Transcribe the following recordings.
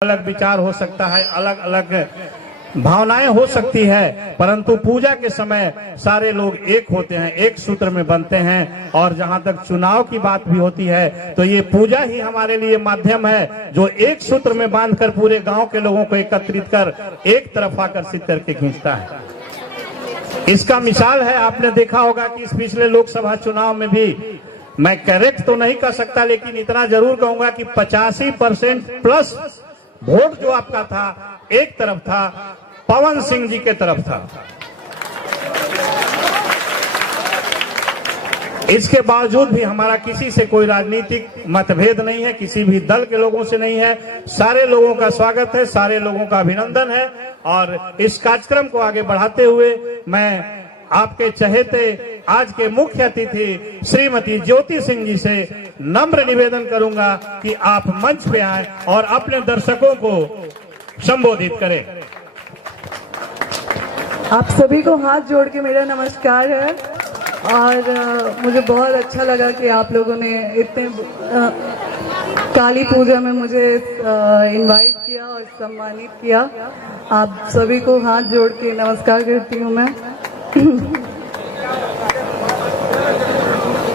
अलग विचार हो सकता है, अलग अलग भावनाएं हो सकती है, परंतु पूजा के समय सारे लोग एक होते हैं, एक सूत्र में बनते हैं। और जहां तक चुनाव की बात भी होती है तो ये पूजा ही हमारे लिए माध्यम है जो एक सूत्र में बांधकर पूरे गांव के लोगों को एकत्रित कर एक तरफ आकर्षित करके खींचता है। इसका मिसाल है, आपने देखा होगा कि इस पिछले लोकसभा चुनाव में भी, मैं करेक्ट तो नहीं कर सकता लेकिन इतना जरूर कहूंगा कि 85% प्लस वोट जो आपका था एक तरफ था, पवन सिंह जी के तरफ था। इसके बावजूद भी हमारा किसी से कोई राजनीतिक मतभेद नहीं है, किसी भी दल के लोगों से नहीं है। सारे लोगों का स्वागत है, सारे लोगों का अभिनंदन है। और इस कार्यक्रम को आगे बढ़ाते हुए मैं आपके चहेते आज के मुख्य अतिथि श्रीमती ज्योति सिंह जी से नम्र निवेदन करूंगा कि आप मंच पे आएं और अपने दर्शकों को संबोधित करें। आप सभी को हाथ जोड़ के मेरा नमस्कार है। और मुझे बहुत अच्छा लगा कि आप लोगों ने इतने काली पूजा में मुझे इनवाइट किया और सम्मानित किया। आप सभी को हाथ जोड़ के नमस्कार करती हूँ मैं।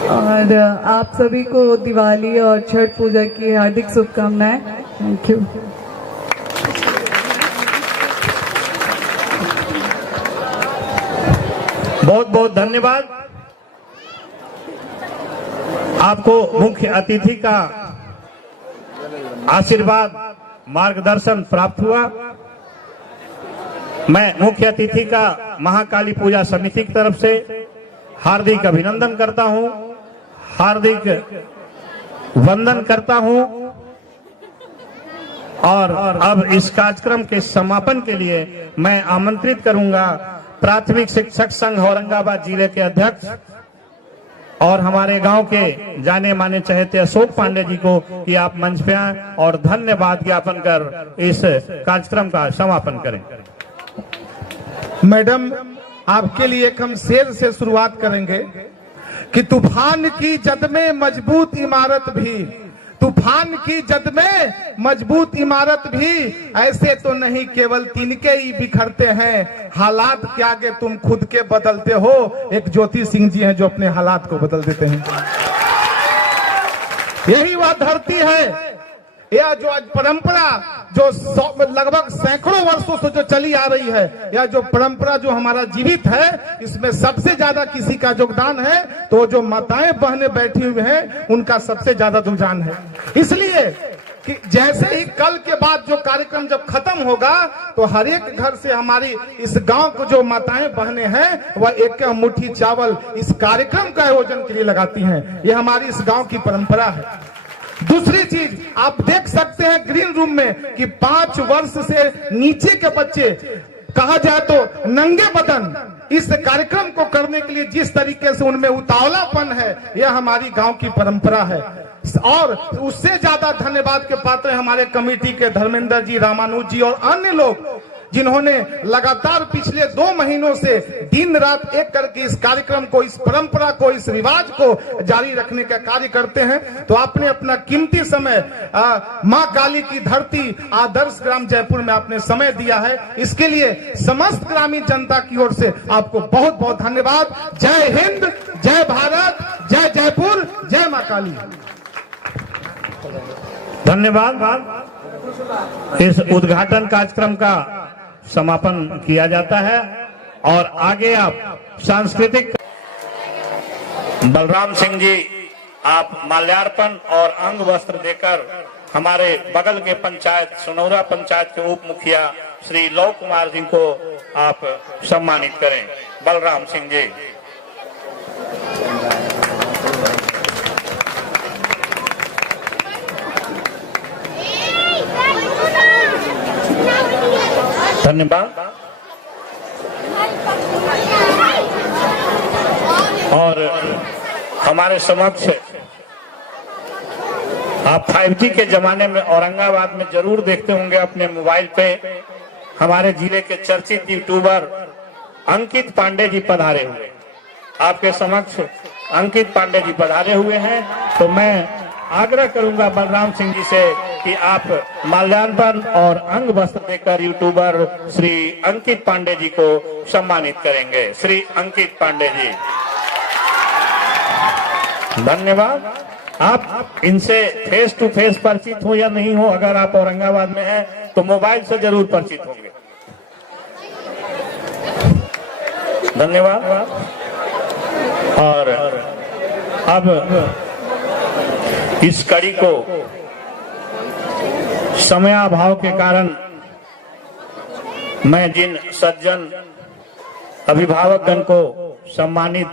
और आप सभी को दिवाली और छठ पूजा की हार्दिक शुभकामनाएं। Thank you. बहुत बहुत धन्यवाद। आपको मुख्य अतिथि का आशीर्वाद मार्गदर्शन प्राप्त हुआ। मैं मुख्य अतिथि का महाकाली पूजा समिति की तरफ से हार्दिक अभिनंदन करता हूं, हार्दिक वंदन करता हूं। और अब इस कार्यक्रम के समापन के लिए मैं आमंत्रित करूंगा प्राथमिक शिक्षक संघ औरंगाबाद जिले के अध्यक्ष और हमारे गांव के जाने माने चहेते अशोक पांडे जी को कि आप मंच पे आएं और धन्यवाद ज्ञापन कर इस कार्यक्रम का समापन करें। मैडम, आपके लिए एक हम शेर से शुरुआत करेंगे कि तूफान की जद में मजबूत इमारत भी, तूफान की जद में मजबूत इमारत भी ऐसे तो नहीं केवल तिनके ही बिखरते हैं, हालात के आगे तुम खुद के बदलते हो। एक ज्योति सिंह जी हैं जो अपने हालात को बदल देते हैं। यही वह धरती है, यह जो आज परंपरा जो लगभग सैकड़ों वर्षों से जो चली आ रही है, यह जो परंपरा जो हमारा जीवित है, इसमें सबसे ज्यादा किसी का योगदान है तो जो माताएं बहनें बैठी हुई हैं उनका सबसे ज्यादा योगदान है। इसलिए कि जैसे ही कल के बाद जो कार्यक्रम जब खत्म होगा तो हर एक घर से हमारी इस गांव को जो माताएं बहनें हैं वह एक मुट्ठी चावल इस कार्यक्रम का आयोजन के लिए लगाती हैं। ये हमारी इस गांव की परंपरा है। दूसरी चीज आप देख सकते हैं ग्रीन रूम में कि 5 वर्ष से नीचे के बच्चे, कहा जाए तो नंगे बदन, इस कार्यक्रम को करने के लिए जिस तरीके से उनमें उतावलापन है, यह हमारी गांव की परंपरा है। और उससे ज्यादा धन्यवाद के पात्र हमारे कमेटी के धर्मेंद्र जी, रामानुज जी और अन्य लोग जिन्होंने लगातार पिछले 2 महीनों से दिन रात एक करके इस कार्यक्रम को, इस परंपरा को, इस रिवाज को जारी रखने का कार्य करते हैं। तो आपने अपना कीमती समय मां काली की धरती आदर्श ग्राम जयपुर में आपने समय दिया है, इसके लिए समस्त ग्रामीण जनता की ओर से आपको बहुत बहुत धन्यवाद। जय हिंद, जय भारत, जय जयपुर, जय मां काली। धन्यवाद। इस उद्घाटन कार्यक्रम का समापन किया जाता है और आगे आप सांस्कृतिक बलराम सिंह जी, आप माल्यार्पण और अंग वस्त्र देकर हमारे बगल के पंचायत सुनौरा पंचायत के उप मुखिया श्री लव कुमार जी को आप सम्मानित करें। बलराम सिंह जी। धन्यवाद। और हमारे समक्ष आप 5G के जमाने में औरंगाबाद में जरूर देखते होंगे अपने मोबाइल पे, हमारे जिले के चर्चित यूट्यूबर अंकित पांडे जी पधारे हुए। आपके समक्ष अंकित पांडे जी पधारे हुए हैं। तो मैं आग्रह करूंगा बलराम सिंह जी से कि आप माल्यार्पण और अंग वस्त्र देकर यूट्यूबर श्री अंकित पांडे जी को सम्मानित करेंगे। श्री अंकित पांडे जी, धन्यवाद। आप इनसे फेस टू फेस परिचित हो या नहीं हो, अगर आप औरंगाबाद में हैं तो मोबाइल से जरूर परिचित होंगे। धन्यवाद। और अब इस कड़ी को समयाभाव के कारण मैं जिन सज्जन अभिभावकगण को सम्मानित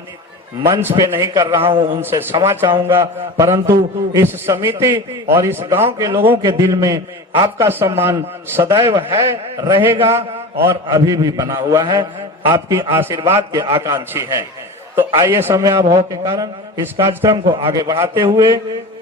मंच पे नहीं कर रहा हूं उनसे क्षमा चाहूंगा, परंतु इस समिति और इस गांव के लोगों के दिल में आपका सम्मान सदैव है, रहेगा और अभी भी बना हुआ है। आपकी आशीर्वाद के आकांक्षी हैं। तो आइए समयाभाव के कारण इस कार्यक्रम को आगे बढ़ाते हुए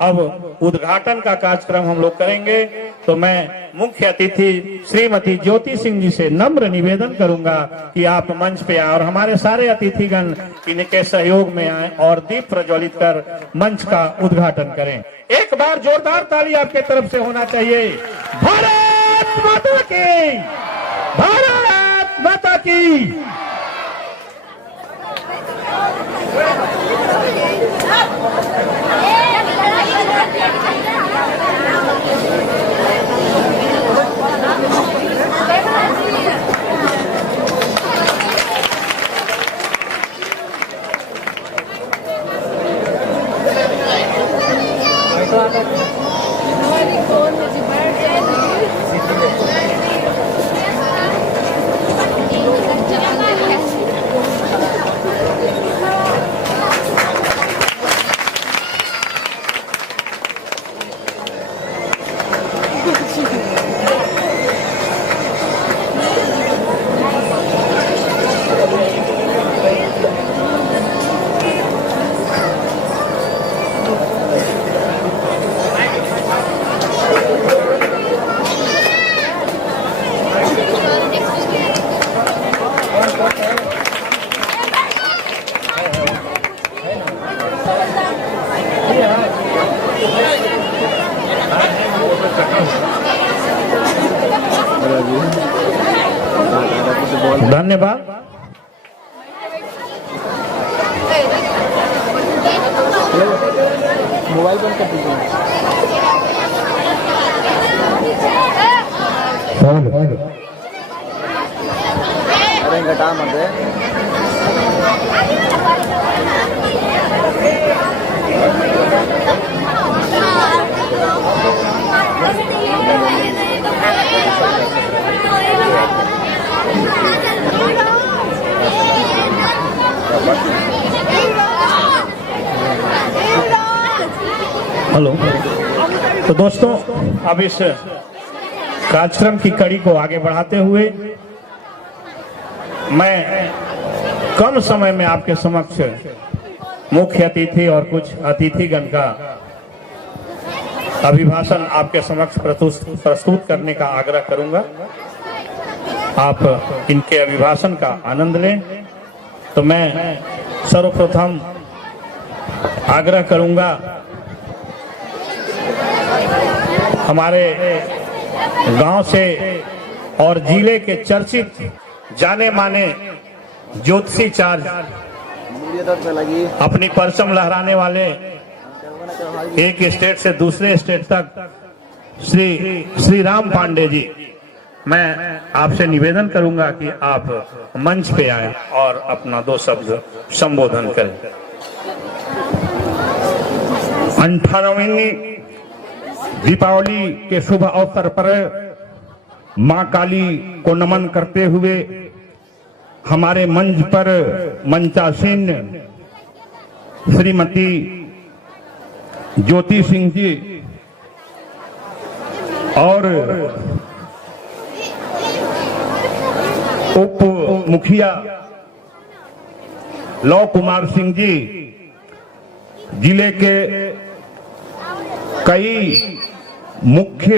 अब उद्घाटन का कार्यक्रम हम लोग करेंगे। तो मैं मुख्य अतिथि श्रीमती ज्योति सिंह जी से नम्र निवेदन करूंगा कि आप मंच पे आए और हमारे सारे अतिथिगण इनके सहयोग में आए और दीप प्रज्वलित कर मंच का उद्घाटन करें। एक बार जोरदार ताली आपके तरफ से होना चाहिए। भारत माता की, भारत माता की। धन्यवाद। मोबाइल बंद कर दीजिए। अरे घटा मत दे। हेलो। तो दोस्तों, अब इस कार्यक्रम की कड़ी को आगे बढ़ाते हुए मैं कम समय में आपके समक्ष मुख्य अतिथि और कुछ अतिथिगण का अभिभाषण आपके समक्ष प्रस्तुत करने का आग्रह करूंगा। आप इनके अभिभाषण का आनंद लें। तो मैं सर्वप्रथम आग्रह करूंगा हमारे गांव से और जिले के चर्चित जाने माने ज्योतिषीचार्य, अपनी परचम लहराने वाले, एक स्टेट से दूसरे स्टेट तक श्री राम पांडे जी, मैं आपसे निवेदन करूंगा कि आप मंच पे आए और अपना 2 शब्द संबोधन करें। 18वीं दीपावली के शुभ अवसर पर मां काली को नमन करते हुए हमारे मंच पर मंचासीन श्रीमती ज्योति सिंह जी और उप मुखिया लव कुमार सिंह जी, जिले के कई मुख्य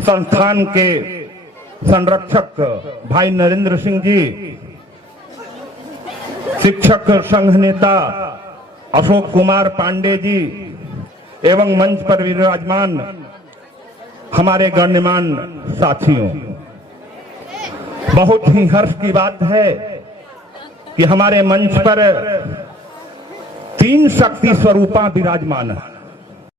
संस्थान के संरक्षक भाई नरेंद्र सिंह जी, शिक्षक संघ नेता अशोक कुमार पांडे जी एवं मंच पर विराजमान हमारे गण्यमान साथियों, बहुत ही हर्ष की बात है कि हमारे मंच पर 3 शक्ति स्वरूपा विराजमान है।